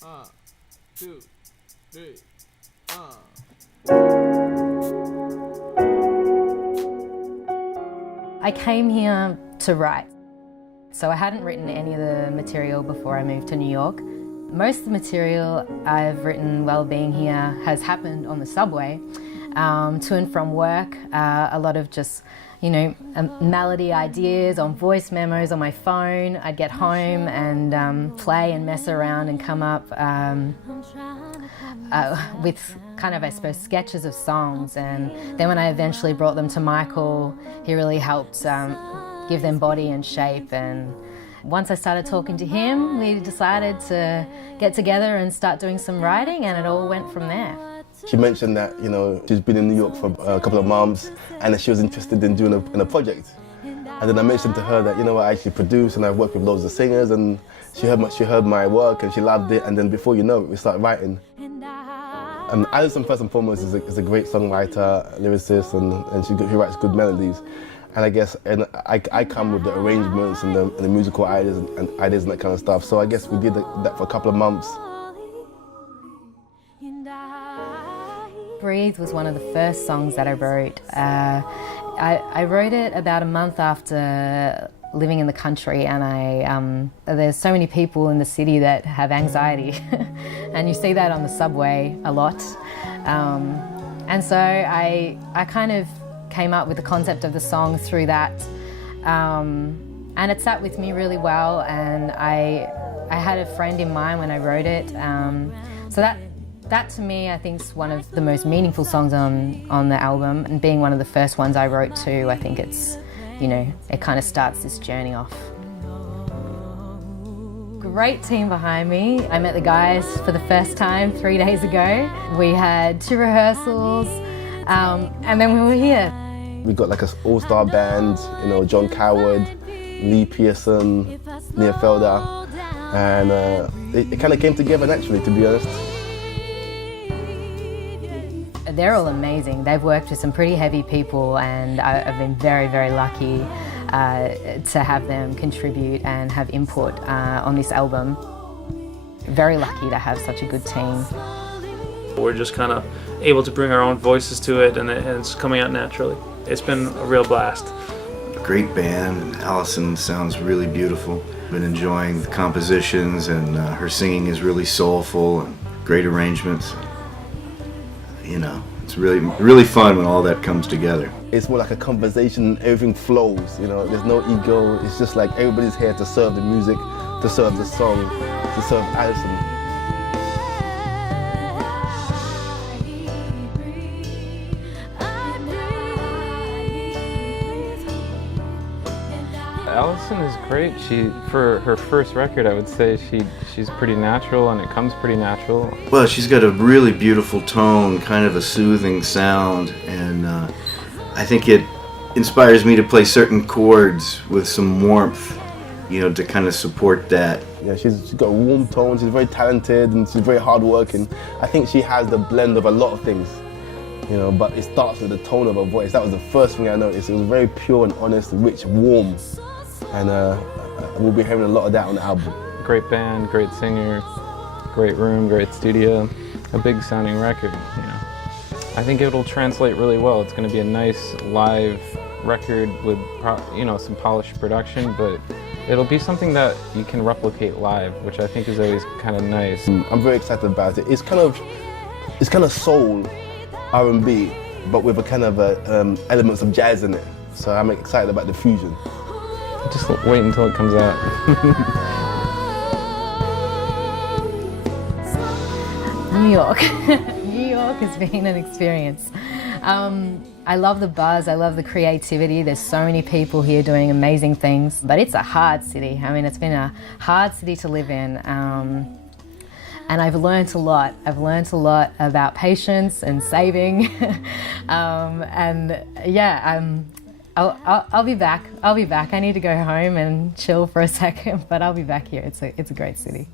2, 3, I came here to write. So I hadn't written any of the material before I moved to New York. Most of the material I've written while being here has happened on the subway, to and from work. A lot of just, melody ideas on voice memos on my phone. I'd get home and play and mess around and come up with kind of, I suppose, sketches of songs. And then when I eventually brought them to Michael, he really helped give them body and shape. And once I started talking to him, we decided to get together and start doing some writing, and it all went from there. She mentioned that, she's been in New York for a couple of months and that she was interested in doing a project. And then I mentioned to her that, I actually produce and I've worked with loads of singers, and she heard my work and she loved it, and then before you know it, we started writing. Alyson, first and foremost, is a great songwriter, lyricist, and she writes good melodies. And I guess I come with the arrangements and the musical ideas and that kind of stuff. So I guess we did that for a couple of months. Breathe was one of the first songs that I wrote. I wrote it about a month after living in the country, and there's so many people in the city that have anxiety and you see that on the subway a lot. And so I kind of came up with the concept of the song through that, and it sat with me really well, and I had a friend in mind when I wrote it, so that to me I think is one of the most meaningful songs on the album, and being one of the first ones I wrote too, I think it's, it kind of starts this journey off. Great team behind me. I met the guys for the first time 3 days ago. We had 2 rehearsals, and then we were here. We got like an all-star band, John Coward, Lee Pearson, Nia Felder, and it kind of came together naturally, to be honest. They're all amazing. They've worked with some pretty heavy people, and I've been very, very lucky to have them contribute and have input on this album. Very lucky to have such a good team. We're just kind of able to bring our own voices to it, and it's coming out naturally. It's been a real blast. Great band, and Alyson sounds really beautiful. Been enjoying the compositions, and her singing is really soulful and great arrangements. It's really, really fun when all that comes together. It's more like a conversation, everything flows, there's no ego. It's just like everybody's here to serve the music, to serve the song, to serve Alyson. Alyson is great. For her first record, I would say she's pretty natural, and it comes pretty natural. Well, she's got a really beautiful tone, kind of a soothing sound, and I think it inspires me to play certain chords with some warmth, to kind of support that. Yeah, she's got a warm tone, she's very talented, and she's very hardworking. I think she has the blend of a lot of things, but it starts with the tone of her voice. That was the first thing I noticed. It was very pure and honest, rich, warm. And we'll be hearing a lot of that on the album. Great band, great singer, great room, great studio, a big sounding record. I think it'll translate really well. It's going to be a nice live record with some polished production, but it'll be something that you can replicate live, which I think is always kind of nice. I'm very excited about it. It's kind of soul R&B, but with a kind of elements of jazz in it. So I'm excited about the fusion. Just wait until it comes out. New York. New York has been an experience. I love the buzz, I love the creativity. There's so many people here doing amazing things, but it's a hard city. It's been a hard city to live in. And I've learned a lot. I've learned a lot about patience and saving. And yeah, I'll be back. I need to go home and chill for a second, but I'll be back here. It's a great city.